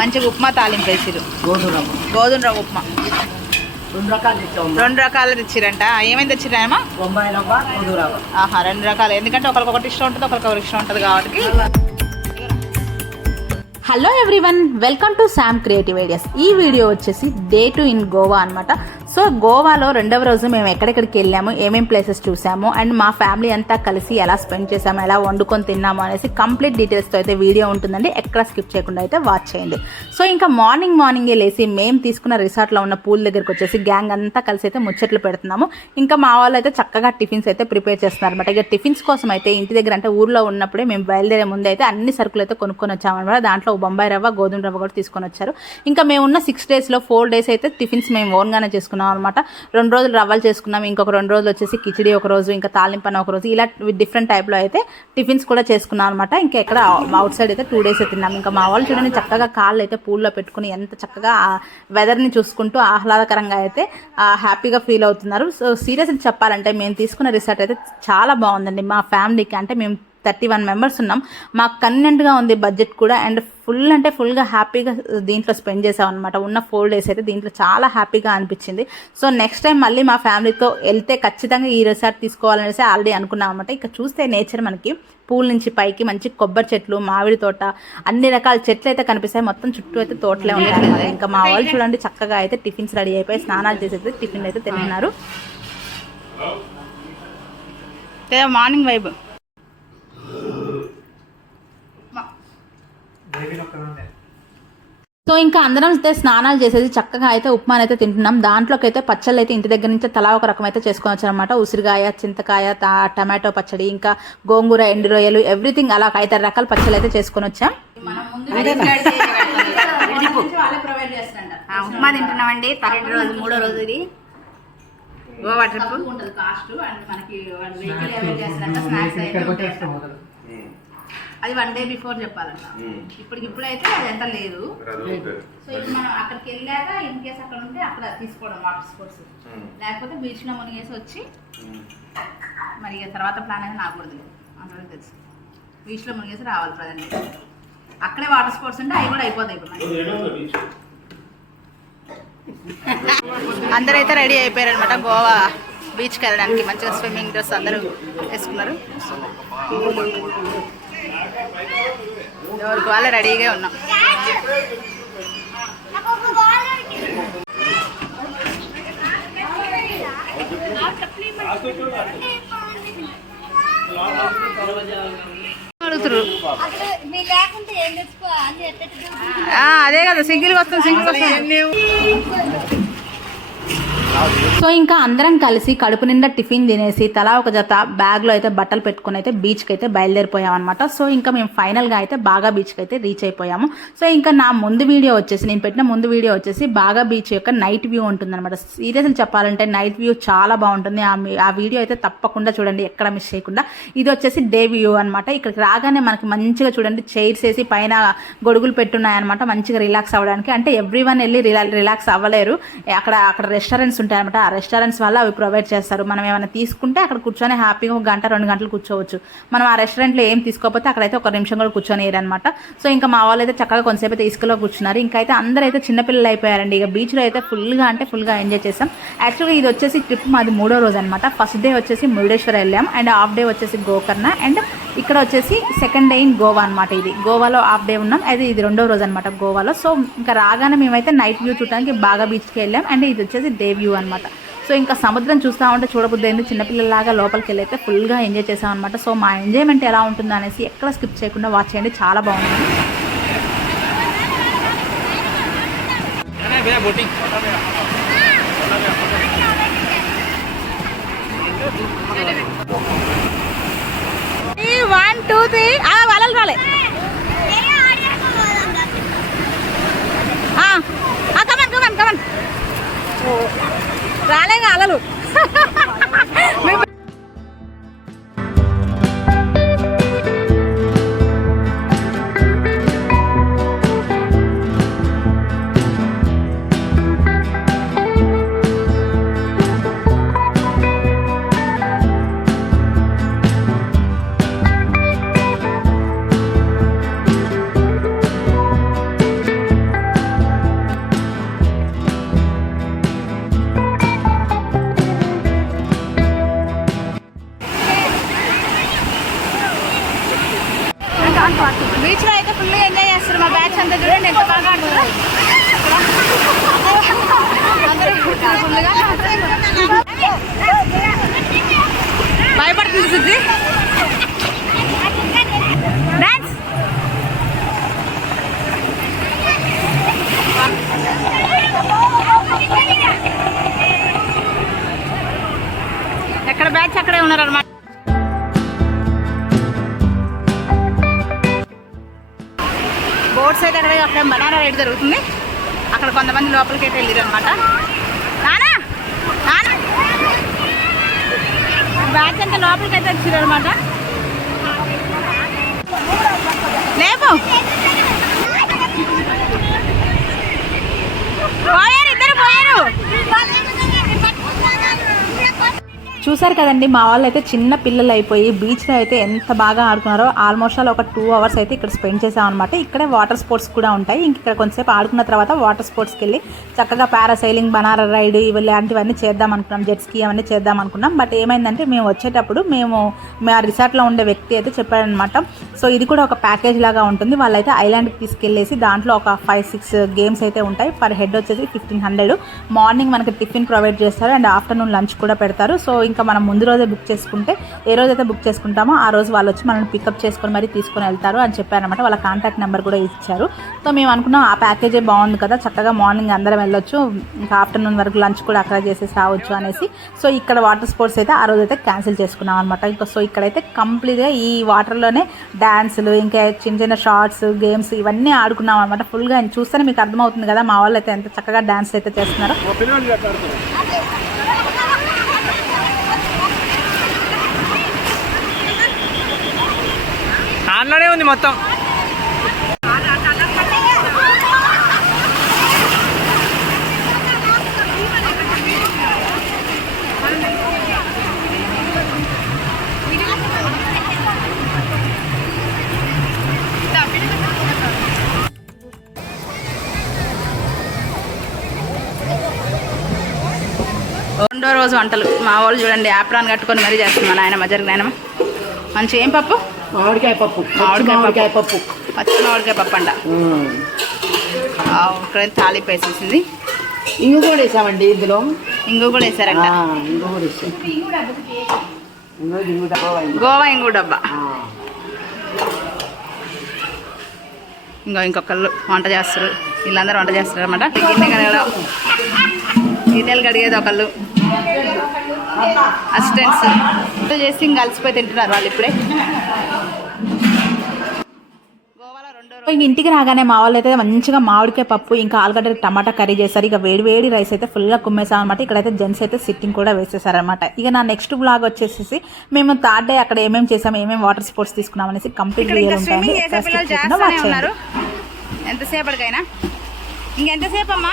మంచిగా ఉప్మా తాలింపు వేసిరు గోధుమ రవ్వ. ఉప్మా. రెండు రకాలు తెచ్చిరంట. ఏమేమి తెచ్చిరామా బొంబాయి రవ్వ గోధుమ రవ్వ. ఆహా రెండు రకాలు. ఎందుకంటే ఒకరికొకటి ఇష్టం ఉంటుంది ఒకరికొకటి ఇష్టం ఉంటుంది కాబట్టి. Hello everyone welcome to Sam creative ideas ఈ వీడియో వచ్చేసి డే టు ఇన్ గోవా అనమాట సో గోవాలో రెండవ రోజు మేము ఎక్కడెక్కడికి వెళ్ళాము ఏమేం ప్లేసెస్ చూసాము అండ్ మా ఫ్యామిలీ అంతా కలిసి ఎలా స్పెండ్ చేసాము ఎలా వండుకొని తిన్నాము అనేసి కంప్లీట్ డీటెయిల్స్తో అయితే వీడియో ఉంటుందండి. ఎక్కడ స్కిప్ చేయకుండా అయితే వాచ్ చేయండి. సో ఇంకా మార్నింగ్ మార్నింగే లేసి మేము తీసుకున్న రిసార్ట్లో ఉన్న పూల్ దగ్గరికి వచ్చేసి గ్యాంగ్ అంతా కలిసి అయితే ముచ్చట్లు పెడుతున్నాము. ఇంకా మా వాళ్ళు అయితే చక్కగా టిఫిన్స్ అయితే ప్రిపేర్ చేస్తున్నారు అనమాట ఇక టిఫిన్స్ కోసం అయితే ఇంటి దగ్గర అంటే ఊర్లో ఉన్నప్పుడే మేము బయలుదేరే ముందు అయితే అన్ని సరుకులు అయితే కొనుక్కొని వచ్చామన్నమాట దాంట్లో బొంబాయి రవ్వ గోధుమ రవ్వ కూడా తీసుకొని వచ్చారు. ఇంకా మేము ఉన్న సిక్స్ డేస్లో ఫోర్ డేస్ అయితే టిఫిన్స్ మేము ఓన్గానే చేసుకున్నాం. అనమాట రెండు రోజులు రవ్వలు చేసుకున్నాం ఇంకొక రెండు రోజులు వచ్చేసి కిచిడి ఒక రోజు ఇంకా తాలింపన ఒక రోజు ఇలా డిఫరెంట్ టైప్లో అయితే టిఫిన్స్ కూడా చేసుకున్నాం అనమాట ఇంకా ఎక్కడ అవుట్ సైడ్ అయితే టూ డేస్ తిన్నాం. ఇంకా మా వాళ్ళు చూడండి చక్కగా కాళ్ళు అయితే పూల్లో పెట్టుకుని ఎంత చక్కగా వెదర్ని చూసుకుంటూ ఆహ్లాదకరంగా అయితే హ్యాపీగా ఫీల్ అవుతున్నారు. సో సీరియస్గా చెప్పాలంటే మేము తీసుకున్న రిసార్ట్ అయితే చాలా బాగుందండి. మా ఫ్యామిలీకి అంటే మేము థర్టీ వన్ మెంబర్స్ ఉన్నాం. మాకు కన్వీనెంట్గా ఉంది బడ్జెట్ కూడా. అండ్ ఫుల్ అంటే ఫుల్గా హ్యాపీగా దీంట్లో స్పెండ్ చేసామన్నమాట. అనమాట ఉన్న ఫోర్ డేస్ అయితే దీంట్లో చాలా హ్యాపీగా అనిపించింది. సో నెక్స్ట్ టైం మళ్ళీ మా ఫ్యామిలీతో వెళ్తే ఖచ్చితంగా ఈ రిసార్ట్ తీసుకోవాలనేసి ఆల్రెడీ అనుకున్నాం అనమాట ఇక చూస్తే నేచర్ మనకి పూల నుంచి పైకి మంచి కొబ్బరి చెట్లు మామిడి తోట అన్ని రకాల చెట్లు అయితే కనిపిస్తాయి. మొత్తం చుట్టూ అయితే తోటలే ఉంటాయి ఇంకా మా వాళ్ళు చూడండి చక్కగా అయితే టిఫిన్స్ రెడీ అయిపోయి స్నానాలు చేసి అయితే టిఫిన్ అయితే తిన్నారు. Morning vibe. సో ఇంకా అందరం అయితే స్నానాలు చేసేసి చక్కగా అయితే ఉప్మాని అయితే తింటున్నాం. దాంట్లోకి అయితే పచ్చళ్ళు అయితే ఇంటి దగ్గర నుంచి తలా ఒక రకం అయితే చేసుకొని వచ్చారనమాట ఉసిరికాయ చింతకాయ టమాటో పచ్చడి ఇంకా గోంగూర ఎండు రొయ్యలు ఎవ్రీథింగ్ అలా ఐదారు రకాల పచ్చళ్ళు అయితే చేసుకొని వచ్చాం ఉప్మా తింటున్నామండి. పన్నెండు రోజు మూడో రోజు ఇది. గోవా ట్రిప్ ఉంటుంది కాస్ట్ అండ్ మనకి అది వన్ డే బిఫోర్ చెప్పాలంట. ఇప్పటికిప్పుడు అయితే అది ఎంత లేదు. సో ఇప్పుడు మనం అక్కడికి వెళ్ళాక ఇన్ కేస్ అక్కడ ఉంటే అక్కడ తీసుకోవడం వాటర్ స్పోర్ట్స్ లేకపోతే బీచ్లో మునిగేసి వచ్చి మరి ఇక తర్వాత ప్లాన్ అయితే నాకు కూడా తెలియదు. అందరికీ తెలుసు. బీచ్లో మునిగేసి రావాలి ప్రజెంట్. అక్కడే వాటర్ స్పోర్ట్స్ ఉంటే అవి కూడా అయిపోతాయి ఇప్పుడు. అందరైతే రెడీ అయిపోయారు అనమాట గోవా బీచ్కి వెళ్ళడానికి. మంచిగా స్విమ్మింగ్ డ్రెస్ అందరూ వేసుకున్నారు. ఎవరికి వాళ్ళే రెడీగా ఉన్నాం. అడుగుతురు అదే కదా సింగిల్ వస్తుంది సింగిల్ వస్తుంది సో ఇంకా అందరం కలిసి కడుపు నిండా టిఫిన్ తినేసి తలా ఒక జత బ్యాగ్లో అయితే బట్టలు పెట్టుకుని అయితే బీచ్కి అయితే బయలుదేరిపోయాం అనమాట సో ఇంకా మేము ఫైనల్గా అయితే బాగా బీచ్కి అయితే రీచ్ అయిపోయాము. సో ఇంకా నా ముందు వీడియో వచ్చేసి నేను పెట్టిన ముందు వీడియో వచ్చేసి బాగా బీచ్ యొక్క నైట్ వ్యూ ఉంటుంది అనమాట చెప్పాలంటే నైట్ వ్యూ చాలా బాగుంటుంది. ఆ మీ- ఆ వీడియో అయితే తప్పకుండా చూడండి ఎక్కడ మిస్ చేయకుండా. ఇది వచ్చేసి డే వ్యూ అనమాట ఇక్కడికి రాగానే మనకి మంచిగా చూడండి చైర్స్ వేసి పైన గొడుగులు పెట్టున్నాయన్నమాట. మంచిగా రిలాక్స్ అవ్వడానికి. అంటే ఎవ్రీ వన్ వెళ్ళి రిలా రిలాక్స్ అవ్వలేరు. అక్కడ అక్కడ రెస్టారెంట్స్ ఉంటాయన్నమాట. ఆ రెస్టారెంట్స్ వల్ల అవి ప్రొవైడ్ చేస్తారు. మనం ఏమైనా తీసుకుంటే అక్కడ కూర్చొని హ్యాపీగా ఒక గంట రెండు గంటలు కూర్చోవచ్చు. మనం ఆ రెస్టారెంట్లో ఏం తీసుకోకపోతే అక్కడైతే ఒక నిమిషం కూడా కూర్చొని అనమాట సో ఇంకా మా వాళ్ళు అయితే చక్కగా కొంతసేపు అయితే ఇసుకలో కూర్చున్నారు. ఇంకా అయితే అందరూ అయితే చిన్నపిల్లలు అయిపోయారండి. ఇక బీచ్లో అయితే ఫుల్గా అంటే ఫుల్గా ఎంజాయ్ చేసాం. యాక్చువల్గా ఇది వచ్చేసి ట్రిప్ మాది మూడో రోజు అనమాట ఫస్ట్ డే వచ్చేసి మురుడేశ్వర వెళ్ళాం. అండ్ హాఫ్ డే వచ్చేసి గోకర్ణ. అండ్ ఇక్కడ వచ్చేసి సెకండ్ డే ఇన్ గోవా అనమాట ఇది. గోవాలో హాఫ్ డే ఉన్నాం. అది ఇది రెండో రోజు అనమాట గోవాలో. సో ఇంకా రాగానే మేమైతే నైట్ వ్యూ చూడడానికి బాగా బీచ్కి వెళ్ళాం. అండ్ ఇది వచ్చేసి డే వ్యూ అనమాట సో ఇంకా సముద్రం చూస్తూ ఉంటే చూడబుద్ది అయింది. చిన్నపిల్లలాగా లోపలికి వెళ్ళైతే ఫుల్గా ఎంజాయ్ చేసాం అనమాట సో మా ఎంజాయ్మెంట్ ఎలా ఉంటుందో అనేసి ఎక్కడ స్కిప్ చేయకుండా వాచ్ చేయండి. చాలా బాగుంది. One two three. వలలు రాలే. అంతా చూడండి ఎంత బాగా ఆడుతుందో. భయపడుతుంది శుద్ధి డాన్స్ ఎక్కడ బ్యాచ్ అక్కడే ఉన్నారు అనమాట అయితే అక్కడ అక్కడ బనానా రైడ్ జరుగుతుంది. అక్కడ కొంతమంది లోపలికి అయితే వెళ్ళారు అనమాట నానా! నానా! అంతా లోపలికి అయితే వచ్చారు అనమాట లేవు పోయారు ఇద్దరు పోయారు. చూసారు కదండి మా వాళ్ళు అయితే చిన్న పిల్లలు అయిపోయి బీచ్లో అయితే ఎంత బాగా ఆడుకున్నారో ఆల్మోస్ట్ ఆల్ ఒక టూ అవర్స్ అయితే ఇక్కడ స్పెండ్ చేసామన్నమాట అనమాట ఇక్కడే వాటర్ స్పోర్ట్స్ కూడా ఉంటాయి. ఇంక ఇక్కడ కొంతసేపు ఆడుకున్న తర్వాత వాటర్ స్పోర్ట్స్కి వెళ్ళి చక్కగా పారాసైలింగ్ బనారా రైడ్ ఇవి ఇలాంటివన్నీ చేద్దాం అనుకున్నాం. జెట్ స్కీ అవన్నీ చేద్దాం అనుకున్నాం. బట్ ఏమైందంటే మేము వచ్చేటప్పుడు మేము మా రిసార్ట్లో ఉండే వ్యక్తి అయితే చెప్పారనమాట సో ఇది కూడా ఒక ప్యాకేజ్ లాగా ఉంటుంది. వాళ్ళైతే ఐలాండ్కి తీసుకెళ్ళేసి దాంట్లో ఒక ఫైవ్ సిక్స్ గేమ్స్ అయితే ఉంటాయి. పర్ హెడ్ వచ్చేసి ఫిఫ్టీన్ హండ్రెడ్ మార్నింగ్ మనకి టిఫిన్ ప్రొవైడ్ చేస్తారు. అండ్ ఆఫ్టర్నూన్ లంచ్ కూడా పెడతారు. సో ఇంకా మనం ముందు రోజే బుక్ చేసుకుంటే ఏ రోజైతే బుక్ చేసుకుంటామో ఆ రోజు వాళ్ళు వచ్చి మనల్ని పికప్ చేసుకొని మరి తీసుకొని వెళ్తారు అని చెప్పారనమాట వాళ్ళ కాంటాక్ట్ నెంబర్ కూడా ఇచ్చారు. సో మేము అనుకున్నాం ఆ ప్యాకేజే బాగుంది కదా చక్కగా మార్నింగ్ అందరం వెళ్ళొచ్చు ఇంకా ఆఫ్టర్నూన్ వరకు లంచ్ కూడా అక్కడ చేసేసి రావచ్చు అనేసి. సో ఇక్కడ వాటర్ స్పోర్ట్స్ అయితే ఆ రోజు అయితే క్యాన్సిల్ చేసుకున్నాం అనమాట ఇంకా సో ఇక్కడైతే కంప్లీట్గా ఈ వాటర్లోనే డ్యాన్సులు ఇంకా చిన్న చిన్న షార్ట్స్ గేమ్స్ ఇవన్నీ ఆడుకున్నాం అనమాట ఫుల్గా చూస్తేనే మీకు అర్థమవుతుంది కదా మా వాళ్ళు అయితే ఎంత చక్కగా డ్యాన్స్ అయితే చేస్తున్నారు. దాంట్లోనే ఉంది మొత్తం. రెండో రోజు వంటలు. మా వాళ్ళు చూడండి ఆప్రాన్ కట్టుకొని మరీ చేస్తున్నాం నాయనమ్మ మజర్ నాయనమ్మ. మంచి ఏం పప్పు? మామిడికాయ పప్పు మామిడికాయ పప్పు. పచ్చి మామిడికాయ పప్పు అంట. ఇక్కడ తాలింపు వేసేసింది. ఇంగు కూడా వేసామండి ఇందులో. ఇంగు కూడా వేసారంట. ఇంగు కూడా వేసాం. గోవా ఇంగు డబ్బా. ఇంకో ఇంకొకళ్ళు వంట చేస్తారు. వీళ్ళందరూ వంట చేస్తారు అనమాట గిన్నె కడగడం. గిన్నెలు కడిగేది ఒకళ్ళు. అసిస్టెంట్స్. చేసి ఇంక కలిసిపోయి తింటున్నారు వాళ్ళు ఇప్పుడే. ఇంక ఇంటికి రాగానే మా వాళ్ళు అయితే మంచిగా మామిడికాయ పప్పు ఇంకా ఆలుగడ్డ టమాటా కర్రీ చేస్తారు ఇక వేడి వేడి రైస్ అయితే ఫుల్గా కుమ్మేసాం అనమాట ఇక్కడైతే జెంట్స్ అయితే సిట్టింగ్ కూడా వేసేసారనమాట ఇక నా నెక్స్ట్ బ్లాగ్ వచ్చేసి మేము థర్డ్ డే అక్కడ ఏమేమి చేసాం ఏమేమి వాటర్ స్పోర్ట్స్ తీసుకున్నాం అనేసి కంప్లీట్ ఎంతసేపటికైనా. ఇంకెంతసేపు అమ్మా